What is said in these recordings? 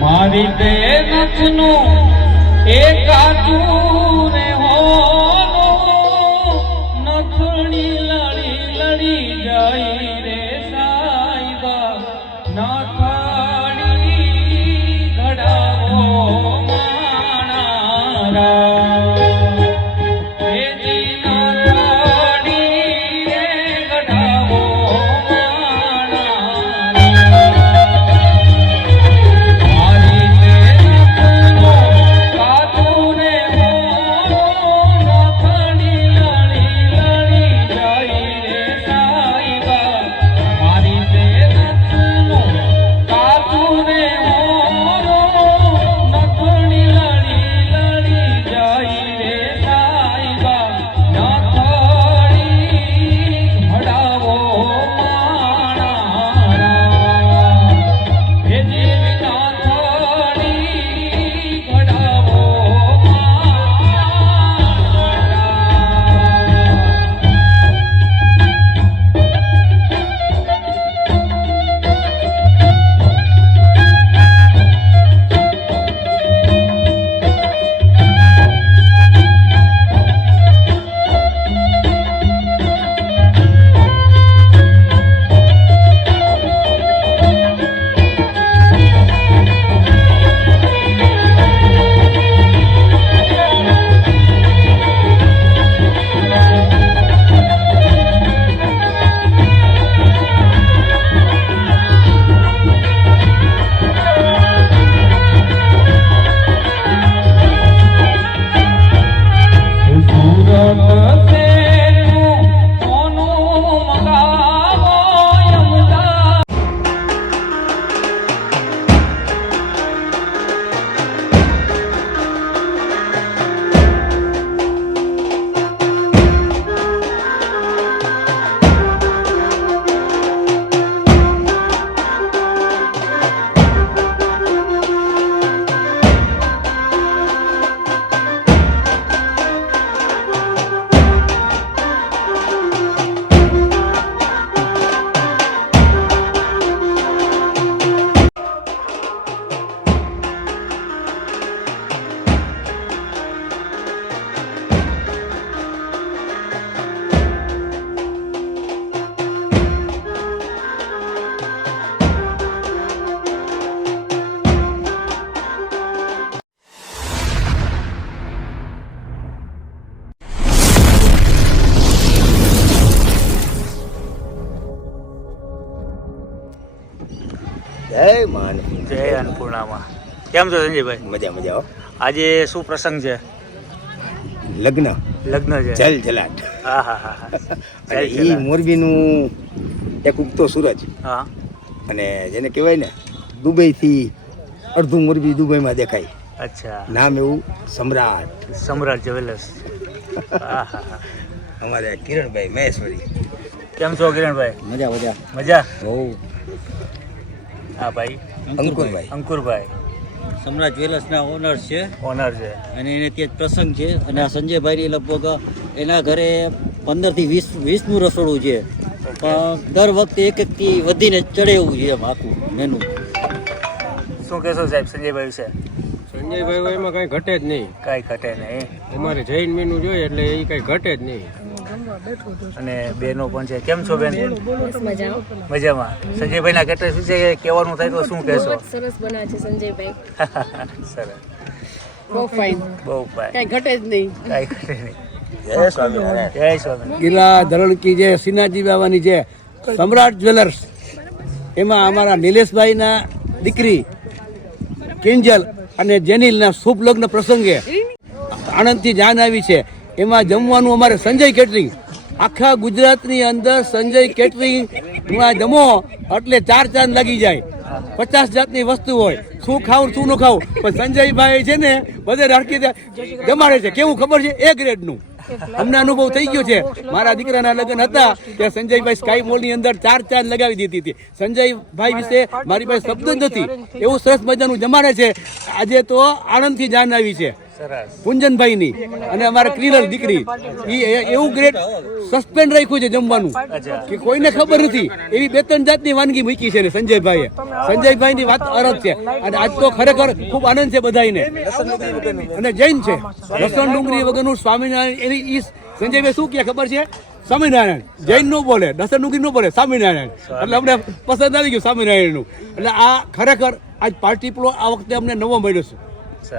મારી તે નથનો એ કાચું રે હોનો નથણી લડી લડી જાય રે સાઈબા નથડી ઘડાવો માણારા જય અન્નપૂર્ણામાં. કેમ છો સંજયભાઈ? મજા મજા. આજે શું પ્રસંગ છે? લગ્ન છે. જલ જલાટ. હા હા હા. એ મોરબીનું એક ઉગતો સૂરજ. હા. અને જેને કહેવાય ને દુબઈથી અડધું મોરબી દુબઈમાં દેખાય. અચ્છા. નામ એવું સમ્રાટ. સમ્રાટ જ્વેલર્સ. હા હા હા. અમારે કિરણભાઈ મહેશ્વરી. કેમ છો કિરણભાઈ? મજા મજા મજા. બહુ. હા ભાઈ અંકુરભાઈ સમ્રાટ જ્વેલર્સના ઓનર છે. અને એને ત્યાં પ્રસંગ છે. અને આ સંજયભાઈની લગભગ એના ઘરે 15 થી 20નું રસોડું છે. પણ દર વખતે એકથી વધીને ચડે એવું છે એમ આખું મેનુ. શું કહેશો સાહેબ સંજયભાઈ વિશે? સંજયભાઈ એમાં કઈ ઘટે જ નહીં. કાંઈ ઘટે નહીં. અમારે જૈન મેનુ જોઈએ એટલે એ કઈ ઘટે જ નહીં. અને બેનો પણ છે. કેમ છો બેન? મજામાં. સંજયભાઈ ના કેટલા શું છે કહેવાનું થાય તો શું કહેશો? સરસ બનાવે છે સંજયભાઈ. સરસ. બહુ ફાઇન. કઈ ઘટે જ નહીં. કાંઈ ઘટે નહીં. જય સ્વામિનારાયણ. જય સ્વામી. ગિરા ધરણકી જે સિનાજી બાવાની જે સમ્રાટ જ્વેલર્સ, એમાં અમારા નિલેશભાઈના દીકરી કિંજલ અને જેનિલના શુભ લગ્ન પ્રસંગે આણંદથી જાન આવી છે. એમાં જમવાનું અમારે સંજય કેટરિંગ, આખા ગુજરાતની અંદર સંજય કેટરિંગમાં જમો એટલે 4 ચાંદ લાગી જાય. 50 જાતની વસ્તુ હોય, શું ખાવું શું ન ખાવું, પણ સંજયભાઈ છે ને બધે રડકી જમાડે છે. કેવું ખબર છે? A ગ્રેડનું. અમને અનુભવ થઈ ગયો છે. મારા દીકરાના લગ્ન હતા ત્યાં સંજયભાઈ સ્કાય મોલની અંદર 4 ચાંદ લગાવી દીધી હતી. સંજયભાઈ વિશે મારી પાસે શબ્દ જ નથી, એવું સરસ મજાનું જમાડે છે. આજે તો આણંદથી જાન આવી છે. સરસ. પુંજનભાઈની અને અમારા ક્લીનર દીકરી એવું ગ્રેટ સસ્પેન્ડ રાખ્યું છે જમવાનું અચ્છા. કે કોઈને ખબર નથી એવી 2-3 જાતની વાનગી મૂકી છે ને સંજયભાઈની વાત અરગ છે અને આજ તો ખરેખર ખૂબ આનંદ છે બધાને. અને જૈન છે લસણ ડુંગળી વગરનું સ્વામિનારાયણ એની ઈ સંજયભાઈ શું કહે ખબર છે? સ્વામિનારાયણ જૈન નો બોલે, લસણ ડુંગળી નો બોલે, સ્વામિનારાયણ. એટલે અમને પસંદ આવી ગયું સ્વામિનારાયણનું. એટલે આ ખરેખર આજ પાર્ટી પ્લોટ આ વખતે અમને નવો મળ્યો છે.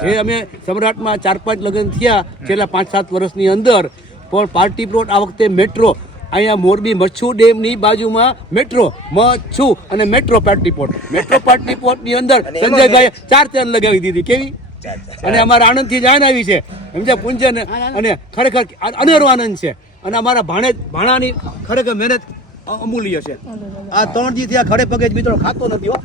જે અમે સમ્રાટમાં 4-5 લગ્ન થયા છેલ્લા 5-7 વર્ષની અંદર, પણ પાર્ટી પ્લોટ આ વખતે મેટ્રો અહીંયા મોરબી મચ્છુ ડેમની બાજુમાં મેટ્રો મચ્છુ અને મેટ્રો પાર્ટી પ્લોટ ની અંદર સંજયભાઈ 4 ચાંદ લગાવી દીધી. કેવી? અને અમારા આનંદથી જાન આવી છે સમજ્યા પૂંજન, અને ખરેખર અનેરો આનંદ છે. અને અમારા ભાણાની ખરેખર મહેનત અમૂલ્ય છે. આ 3 દી થયા ખડે પગે જ મિત્રો ખાતો નથી હો.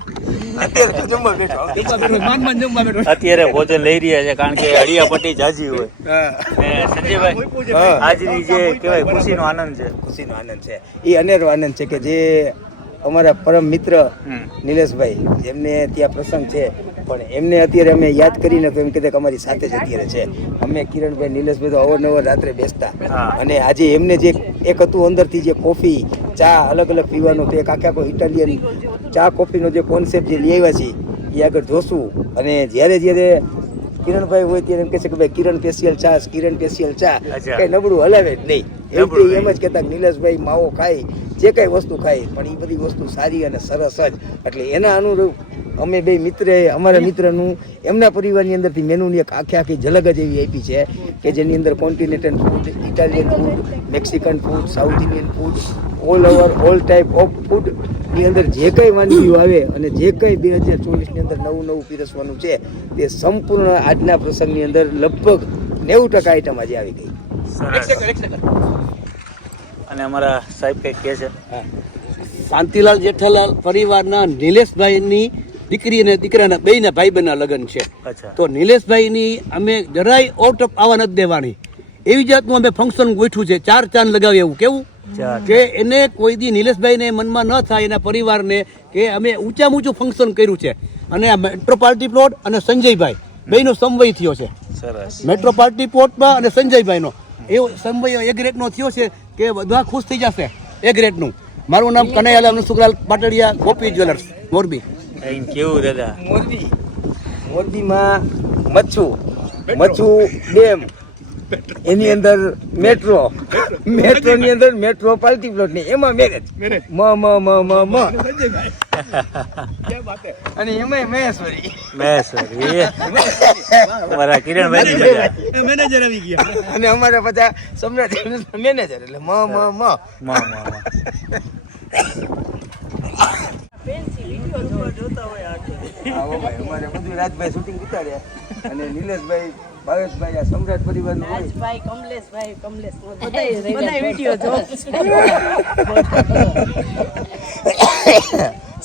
અત્યારે ભોજન લઈ રહ્યા છે કારણ કે અડિયાપટ્ટી જાજી હોય. ને સંજયભાઈ આજની જે કહેવાય ખુશીનો આનંદ છે. ખુશીનો આનંદ છે એ અનેરો આનંદ છે કે જે અમારા પરમ મિત્ર નિલેશભાઈ જેમને ત્યાં પ્રસંગ છે, પણ એમને અત્યારે અમે યાદ કરીને તો એમ કીધે કે અમારી સાથે જ અત્યારે છે. અમે કિરણભાઈ નિલેશભાઈ તો અવારનવાર રાત્રે બેસતા, અને આજે એમને જે એક હતું અંદરથી જે કોફી ચા અલગ અલગ પીવાનું, તો એક આખા ઇટાલિયન ચા કોફીનો જે કોન્સેપ્ટ જે લઈ આવ્યા છે એ આગળ જોશું. અને જ્યારે કિરણભાઈ હોય ત્યારે એમ કહે છે કે ભાઈ કિરણ સ્પેશિયલ ચા, કિરણ સ્પેશિયલ ચા, કઈ નબળું હલાવે જ નહીં. એમ જ કહેતા નિલેશભાઈ માવો ખાય, જે કઈ વસ્તુ ખાય, પણ એ બધી વસ્તુ સારી અને સરસ જ. એટલે એના અનુરૂપ અમે બે મિત્રએ અમારા મિત્રનું એમના પરિવારની અંદરથી મેનુની એક આખી ઝલક જ એવી આપી છે કે જેની અંદર continental food, Italian food, Mexican food, south Indian food, all type of ફૂડની અંદર જે કંઈ વાનગીઓ આવે અને જે કંઈ 2024ની અંદર નવું પીરસવાનું છે તે સંપૂર્ણ આજના પ્રસંગની અંદર લગભગ 90% આઈટમ આજે આવી ગઈ. અને અમારા સાહેબ કંઈક કહે છે. શાંતિલાલ જેઠાલાલ પરિવારના નિલેશભાઈની દીકરી અને દીકરાના બેયના ભાઈબંધના લગ્ન છે. તો નિલેશભાઈની અમે જરાય આઉટ ઓફ આવવા નથી દેવાની એવી જાતનું અમે ફંક્શન ગોઠવું છે. 4 ચાંદ લગાવી એવું કેવું કે એને કોઈ દી નિલેશભાઈને મનમાં ન થાય એના પરિવારને કે અમે ઊંચામાં ઊંચું ફંક્શન કર્યું છે. અને આ મેટ્રો પાર્ટી પ્લોટ અને સંજયભાઈ બેયનો સમવય થયો છે. મેટ્રો પાર્ટી પ્લોટમાં અને સંજયભાઈનો એવો સમવય એક રેટનો થયો છે કે બધા ખુશ થઈ જશે. એક રેટનું. મારું નામ કનૈયાલાલ નસુકલાલ પાટડિયા, ગોપી જ્વેલર્સ, મોરબી. કેવું દાદા? મોરબીમાં મચ્છુ ડેમ, એની અંદર મેટ્રોની અંદર મેટ્રો પાર્ટી પ્લોટ ની એમાં મેરેજ અને એમાં મહેશ્વરી અમારા કિરણભાઈ મેનેજર આવી ગયા અને અમારા બધા સમ્રાટ મેનેજર એટલે અમારે બધું રાજભાઈ શૂટિંગ ઉતાર્યા અને નિલેશભાઈ, ભાવેશભાઈ આ સમ્રાટ પરિવારનું હોય. રાજભાઈ, કમલેશભાઈ, બધા વિડીયો જો.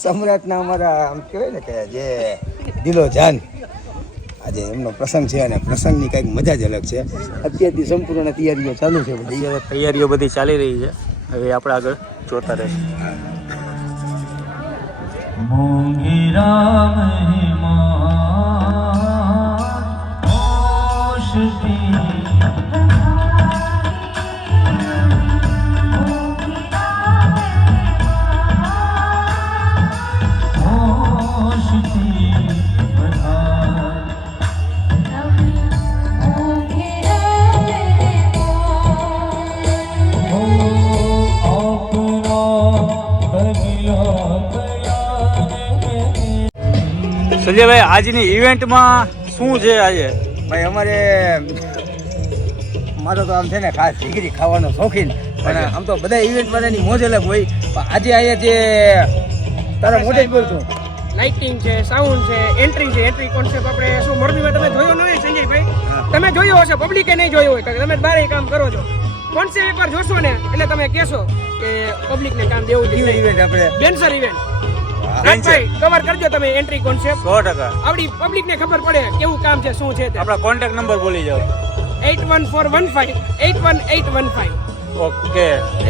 સમ્રાટના અમારા આમ કહેવાય ને કે જે દિલો જાન આજે એમનો પ્રસંગ છે અને પ્રસંગની કંઈક મજા જ અલગ છે. અત્યારથી સંપૂર્ણ તૈયારીઓ ચાલુ છે. બધી તૈયારીઓ બધી ચાલી રહી છે. હવે આપણે આગળ જોતા રહીશું. સંજયભાઈ આજની ઇવેન્ટમાં શું છે આજે? ભાઈ અમારે મારો તો આમ છે ને ખાસ ઢીકરી ખાવાનો શોખીન, પણ આમ તો બધા ઇવેન્ટ વાળાની મોજ અલગ હોય. પણ આજે અહીંયા જે તારા મોઢે જ બોલતું લાઇટિંગ છે, સાઉન્ડ છે, એન્ટ્રી કોન્સેપ્ટ આપણે શું મોરબીમાં તમે જોયો ન હોય સંજયભાઈ? તમે જોયો હશે, પબ્લિકે નહીં જોયો હોય, તમે બારે કામ કરો છો. કોન્સેપ્ટ એકવાર જોશો ને એટલે તમે કહેશો કે પબ્લિકને કામ દેવું જોઈએ. ઇવેન્ટ આપણે બેન્સર ઇવેન્ટ રાજભાઈ કવર કરજો તમે એન્ટ્રી કોન્સેપ્ટ. 100% આવડી પબ્લિકને ખબર પડે કેવું કામ છે, શું છે તે. આપણા કોન્ટેક્ટ નંબર બોલી જાઓ. 81415 81815 ઓકે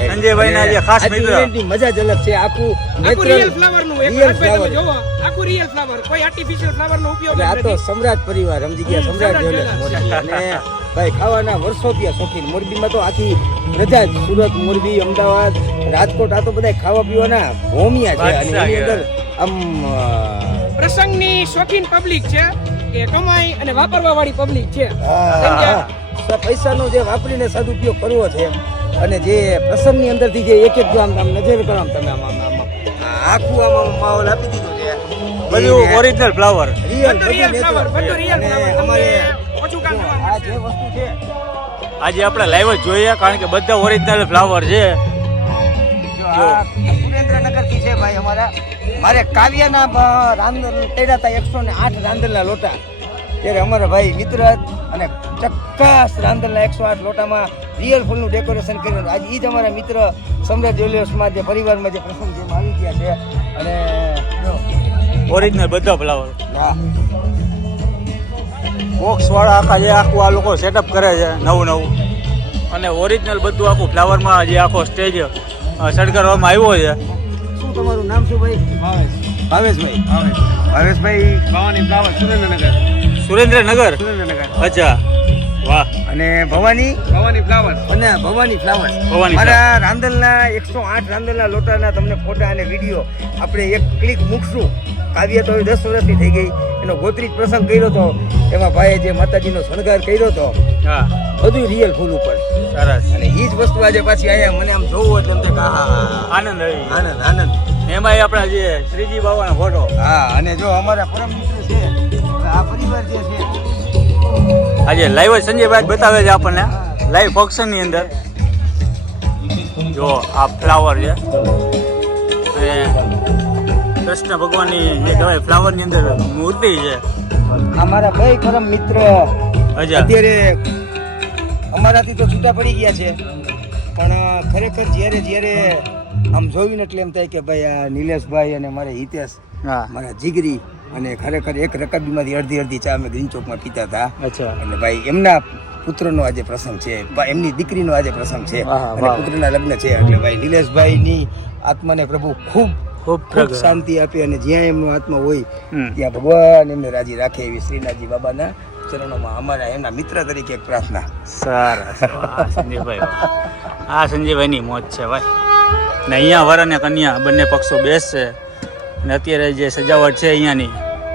સંજયભાઈ ના જે ખાસ આજની મિત્ર ઇવેન્ટની મજા જ અલગ છે. આખું આખું natural, રિયલ ફ્લાવર નું એક real રાજભાઈ તમે flower. જોવો આખું રિયલ ફ્લાવર કોઈ આર્ટિફિશિયલ ફ્લાવર નો ઉપયોગ એટલે આ તો નથી. સમ્રાટ પરિવાર સમજી ગયા, સમ્રાટ સમ્રાટ જ્વેલર્સ જ્વેલર્સ. મોરબી. અને ભાઈ ખાવાના વર્ષો ત્યાં શોખીન. મોરબીમાં તો આખી પ્રજા જ, સુરત, મોરબી, અમદાવાદ, રાજકોટ, આ તો બધા ખાવા પીવાના ભોમિયા છે. અને એની અંદર આમ પ્રસંગની શોખીન પબ્લિક છે કે કમાઈ અને વાપરવા વાળી પબ્લિક છે. પૈસાનો જે વાપરીને સદુપયોગ કરવો છે અને જે પ્રસંગની અંદરથી જે એક એક જો આમ નજર કરો આમ તમે આખું આમ માહોલ આપી દીધો છે. બધું ઓરિજિનલ ફ્લાવર રિયલ બધું real flower, બધું real flower. અમારે તમને ઓછું કામ કરવા આ મળશે. જે વસ્તુ છે આજે આપણે લાઈવ જ જોઈએ કારણ કે બધા ઓરિજિનલ ફ્લાવર છે. જો આ સુરેન્દ્રનગર થી છે ભાઈ અમારા. મારે કાવ્યાના રાંદલ તેડા હતા 108 રાંદલના લોટા. ત્યારે અમારા ભાઈ મિત્ર અને ચક્કાસ રાંદલના 108 લોટામાં રિયલ ફૂલનું ડેકોરેશન કર્યું. આજે ઈ જ અમારા મિત્ર સમ્રાટ જ્વેલર્સમાં જે પરિવારમાં જે પ્રસંગ જેમાં આવી ગયા છે. અને જો, ઓરિજિનલ બધા ફ્લાવર હા, બોક્સ વાળા આખા જે આખું આ લોકો સેટઅપ કરે છે નવું અને ઓરિજિનલ બધું આખું ફ્લાવરમાં જે આખો સ્ટેજ શણગારવામાં આવ્યો છે. શું તમારું નામ શું ભાઈ? ભાવેશભાઈ. ભાવેશભાઈ ભવાની ફ્લાવર સુરેન્દ્રનગર. સુરેન્દ્રનગર. અચ્છા, વાહ. અને ભવાની ભવાની ફ્લાવર. અને ભવાની ફ્લાવર્સ. ભવાની મારા રાંદલના 108 રાંદલના લોટાના તમને ફોટા અને વિડીયો આપણે એક ક્લિક મૂકશું. કાવ્ય તો હવે 10 વર્ષની થઈ ગઈ. એનો ગોત્રીજ પ્રસંગ કર્યો હતો, એમાં ભાઈએ જે માતાજીનો શણગાર કર્યો હતો, હા, બધું રિયલ ફૂલ ઉપર. સરસ. અને એ જ વસ્તુ આજે પાછી અહીંયા મને આમ જોવું એટલે એમ થાય કે આહા, આનંદ આવી ગયો. આનંદ આનંદ. એમાંય આપણા જે શ્રીજી બાબાનો ફોટો. હા, અને જો અમારા પરમ મિત્ર છે, આ પરિવાર જે છે, આજે લાઈવ જ સંજયભાઈ બતાવે છે આપણને લાઈવ ફંક્શન ની અંદર. જો આ ફ્લાવર છે અને કૃષ્ણ ભગવાનની જે કહેવાય ફ્લાવર ની અંદર મૂર્તિ છે. અમારા બે પરમ મિત્ર અચ્છા. અત્યારે અમારાથી તો છૂટા પડી ગયા છે, પણ ખરેખર જ્યારે જ્યારે આમ જોયું ને એટલે એમ થાય કે ભાઈ આ નિલેશભાઈ અને મારે હિતેશ, હા, મારા જીગરી, અને ખરેખર એક રકાબીમાંથી અડધી ચા અમે ગ્રીન ચોકમાં પીતા હતા. અચ્છા. એટલે ભાઈ એમના પુત્રનો આજે પ્રસંગ છે, એમની દીકરીનો આજે પ્રસંગ છે, વાહ, અને વાહ. પુત્રના લગ્ન છે. એટલે ભાઈ નિલેશભાઈની આત્માને પ્રભુ ખૂબ ખૂબ ખૂબ શાંતિ આપે, અને જ્યાં એમનો આત્મા હોય હમ. ત્યાં ભગવાન એમને રાજી રાખે એવી શ્રીનાથજી બાબાના ચરણોમાં અમારા એમના મિત્ર તરીકે એક પ્રાર્થના. સરસ. વાહ, સંજયભાઈ વાહ. આ સંજયભાઈની મોજ છે ભાઈ. ને અહીંયા વર અને કન્યા બંને પક્ષો બેસશે અને અત્યારે જે સજાવટ છે અહીંયાની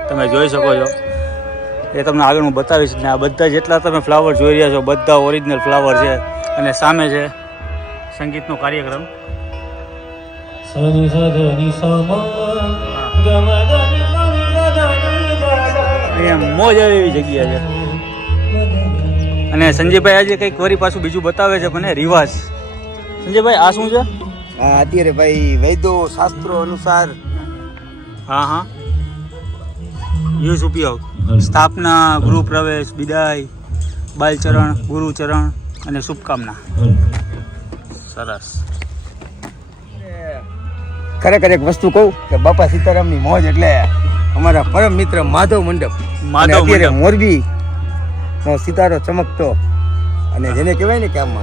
તમે જોઈ શકો છો. એ તમને આગળ હું બતાવીશ. ને આ બધા જેટલા તમે ફ્લાવર જોઈ રહ્યા છો બધા ઓરિજિનલ ફ્લાવર છે. અને સામે છે સંગીતનો કાર્યક્રમ. અહીંયા મોજ આવે એવી જગ્યા છે. અને સંજયભાઈ આજે કંઈક વરી પાછું બીજું બતાવે છે મને રિવાજ. સંજયભાઈ આ શું છે? હા, અત્યારે ભાઈ વૈદો શાસ્ત્રો અનુસાર હા હા, યુઝ ઉપયોગ, સ્થાપના, ગૃહ પ્રવેશ, વિદાય, બાલચરણ, ગુરુચરણ અને શુભકામના. સરસ. ખરેખર એક વસ્તુ કહું કે બાપા સીતારામની મોજ એટલે અમારા પરમ મિત્ર માધવ મંડપ. માધવ અને અત્યારે મંડપ. મોરબી નો સિતારો ચમકતો, અને જેને કહેવાય ને કે આમ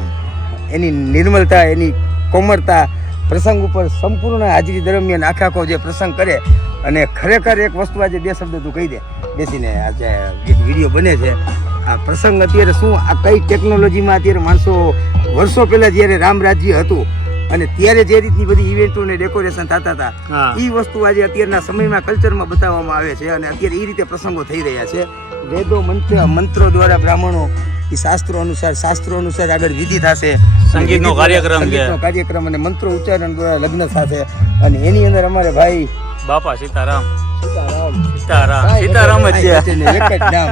એની નિર્મલતા, એની કોમળતા, પ્રસંગ ઉપર સંપૂર્ણ હાજરી દરમિયાન આખો જે પ્રસંગ કરે. અને ખરેખર એક વસ્તુ આજે 2 શબ્દ તું કહી દે બેસીને. આજે એક વિડીયો બને છે આ પ્રસંગ. અત્યારે શું આ કઈ ટેકનોલોજીમાં અત્યારે માણસો વર્ષો પહેલા જ્યારે રામ રાજ્ય હતું અને ત્યારે જે રીતની બધી ઇવેન્ટો ને ડેકોરેશન થતા હતા, હા. એ વસ્તુ આજે અત્યારના સમયમાં કલ્ચરમાં બતાવવામાં આવે છે. અને અત્યારે એ રીતે પ્રસંગો થઈ રહ્યા છે. વેદો મંત્રો દ્વારા બ્રાહ્મણો એ શાસ્ત્રો અનુસાર આગળ વિધિ થશે. સંગીતનો કાર્યક્રમ છે. સંગીતનો કાર્યક્રમ અને મંત્રો ઉચ્ચારણ દ્વારા લગ્ન થશે. અને એની અંદર અમારે ભાઈ બાપા સીતારામ. સીતારામ સીતારામ જ છે. એક જ નામ.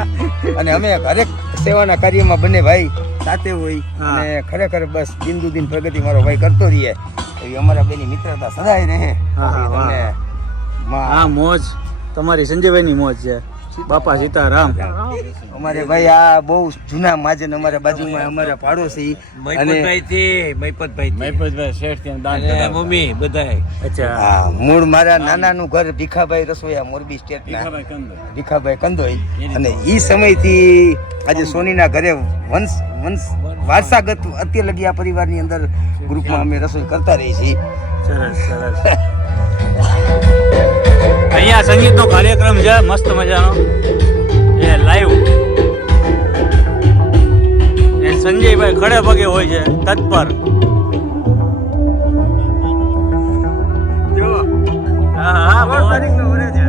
અને અમે હરેક સેવાના કાર્યમાં બંને ભાઈ સાથે હોય. હા. અને ખરેખર બસ દિન દુ દિન પ્રગતિ મારો ભાઈ કરતો રહીએ એવી અમારા બેની મિત્રતા સદાય રહે. હા, હા, તમને આ મોજ તમારી સંજયભાઈની મોજ છે. બાપા સીતારામ. અમારે ભાઈ આ બહુ જૂના મહાજન અમારા બાજુમાં અમારા પાડોશી અને મમ્મી બધાય. અચ્છા. હા, મૂળ મારા નાનાનું ઘર ભીખાભાઈ રસોયા મોરબી સ્ટેટના ભીખાભાઈ કંદોઈ. અને ઈ સમયથી આજે સોનીના ઘરે વારસાગત અત્યાર લગી આ પરિવારની અંદર ગ્રુપમાં અમે રસોઈ કરતા રહી છીએ. સરસ સરસ. અહીંયા સંગીતનો કાર્યક્રમ છે મસ્ત મજાનો, એ લાઈવ. એ સંજયભાઈ ખડે પગે હોય છે, તત્પર. હા હા, બહુ તારીખનો વરે છે.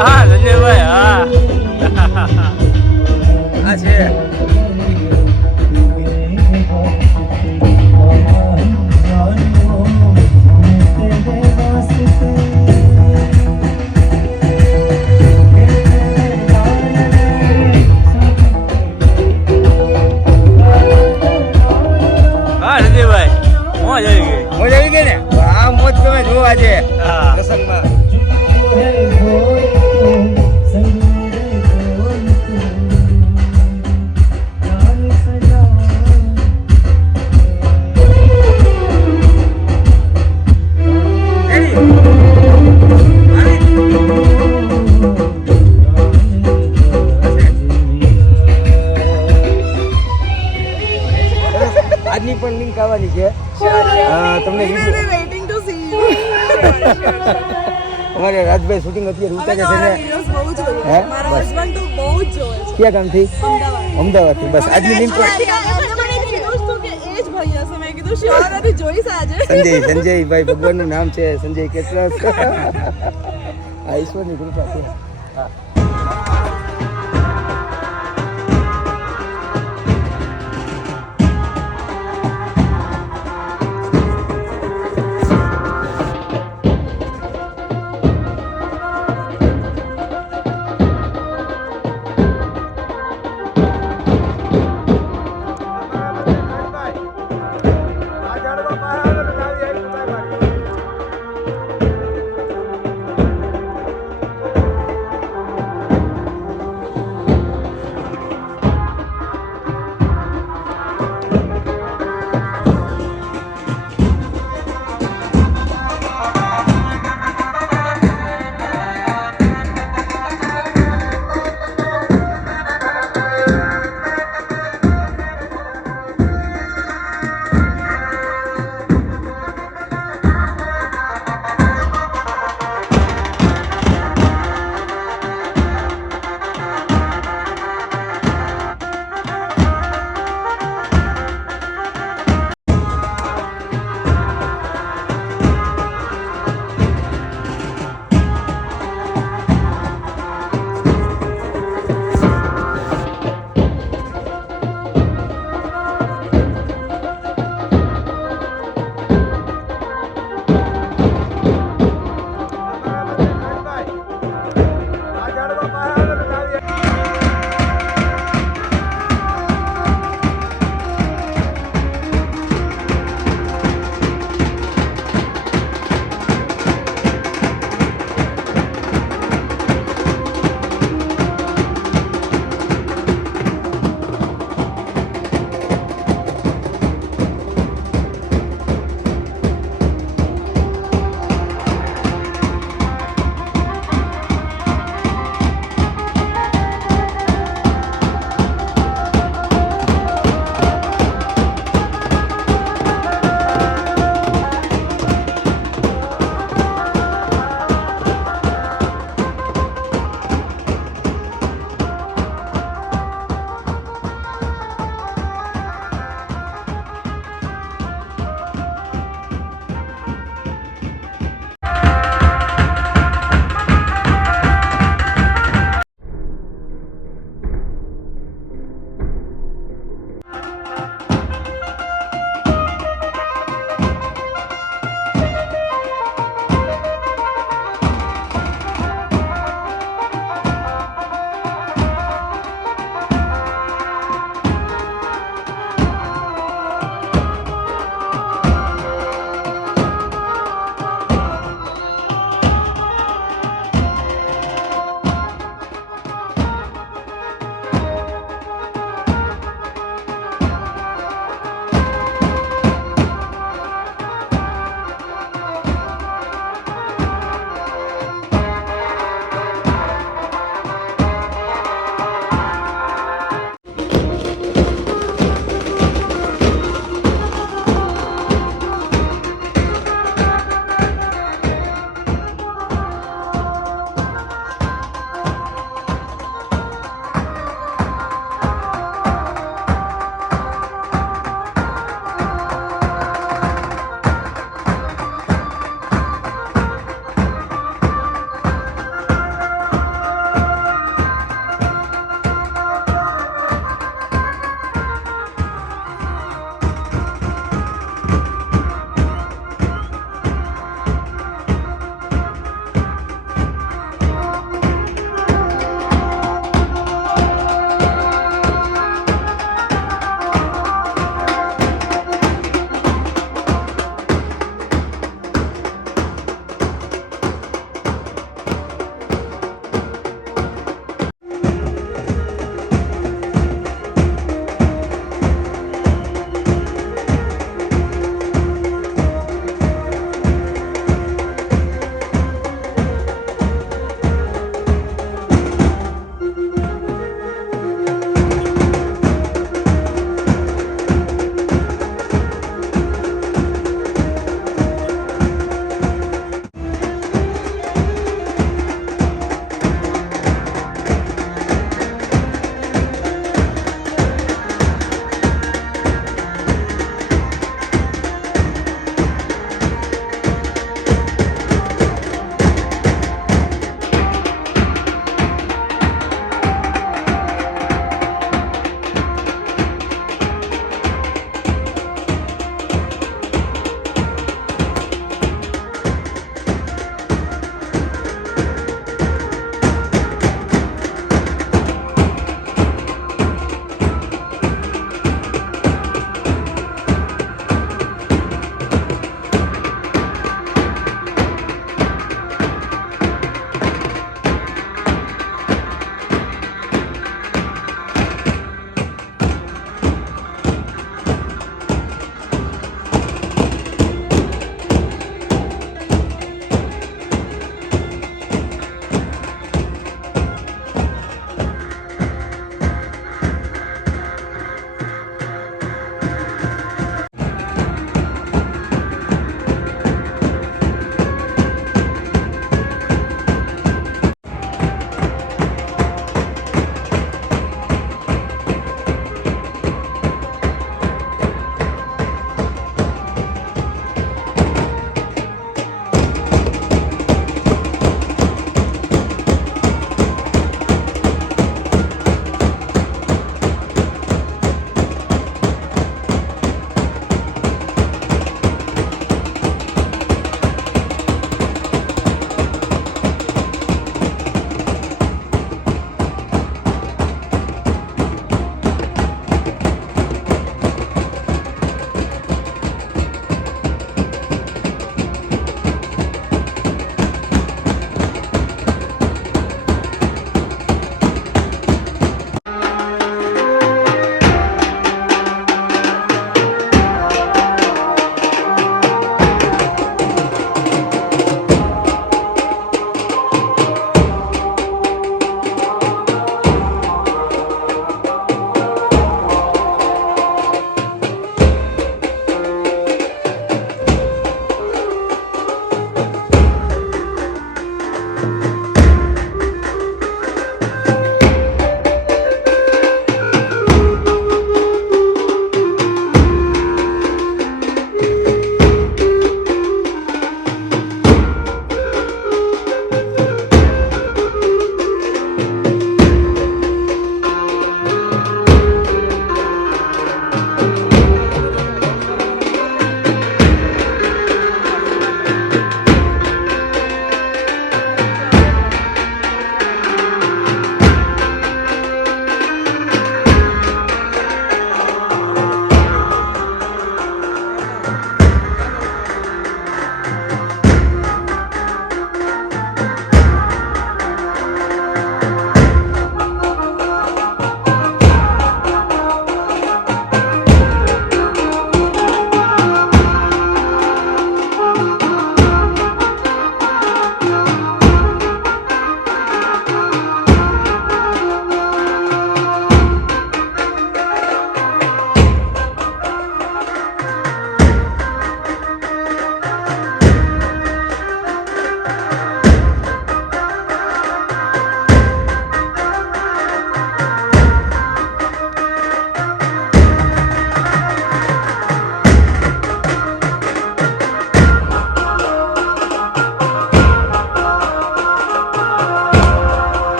હા સંજયભાઈ, હા આ છે હા સંજયભાઈ, મોજ આવી ગઈ. મોજ આવી ગઈ ને. આ મોજ તમે જોવા છે હા. પ્રસંગમાં. આજની પણ લિંક આવવાની છે. તમને waiting to see you. અમારે રાજભાઈ શૂટિંગ અત્યારે ઉતારે છે ને. બહુ જોઈએ હે? મારા બસ. હસબન્ડ તો બહુ જ જોવે છે ક્યાં ગામથી? અમદાવાદ અમદાવાદથી. બસ આજની લિંક પણ મને કીધું જ તું કે એ જ ભાઈ હશે મેં કીધું શ્યોર હતી જોઈશ આજે સંજયભાઈ ભગવાનનું નામ છે સંજય કેતરસ. આ ઈશ્વરની કૃપા છે.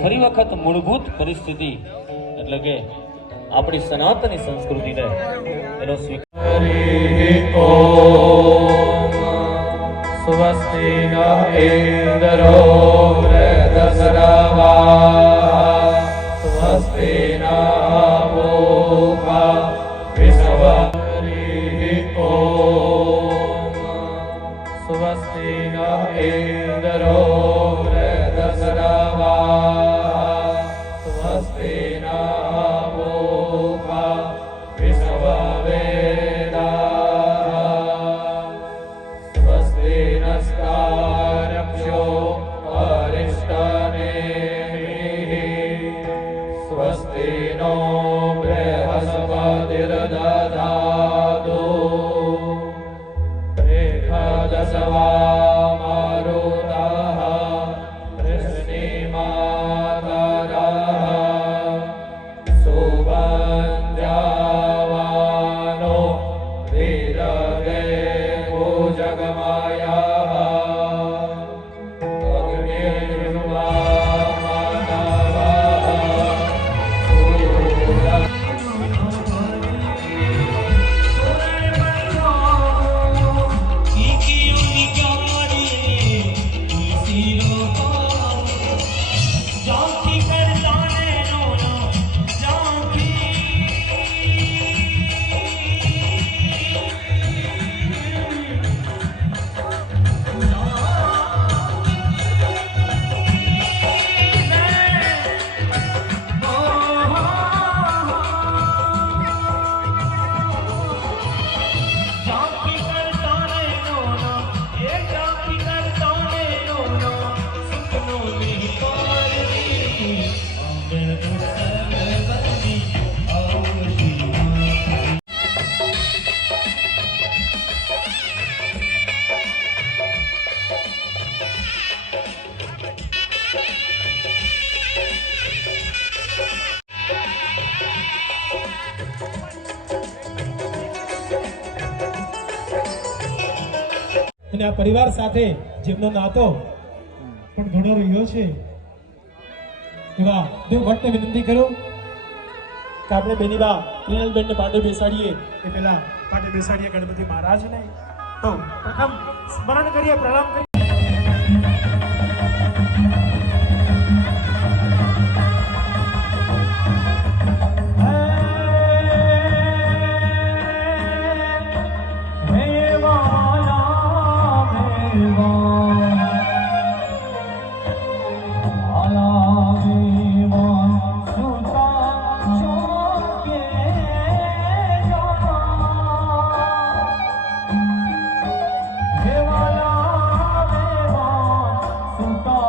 ફરી વખત મૂળભૂત પરિસ્થિતિ એટલે કે આપણી સનાતની સંસ્કૃતિને એનો સ્વીકાર સ્વસ્તિ ન ઇન્દ્રો વૃધસ્રવા સ્વસ્તિ ન પૂષા વિશ્વરી ઓમ સ્વસ્તિ ન ઇન્દ્રો વૃધસ્રવા સ્વસ્તિ ન પૂષા વિશ્વવેદાः સ્વસ્તિ નસ્તારક્ષો અરિષ્ટનેમિः સ્વસ્તિ નો બૃહસ્પતિર્દધાતુ રેખદશવા મારુતઃ વૃષ્ણિમાતરઃ સુવંદ્યાવાનો વિરગે ભુજગમાયાः અગ્નિર્વા માનવઃ અને આ પરિવાર સાથે જેમનો નાતો પણ ઘણો રહ્યો છે એવા દેવ ભટ્ટને વિનંતી કરું કે આપણે બેનીબા પ્રિયલબેનને પાટે બેસાડીએ એ પહેલા પાટે બેસાડીએ ગણપતિ મહારાજને તો પ્રથમ સ્મરણ કરીએ પ્રણામ કરીએ સુતા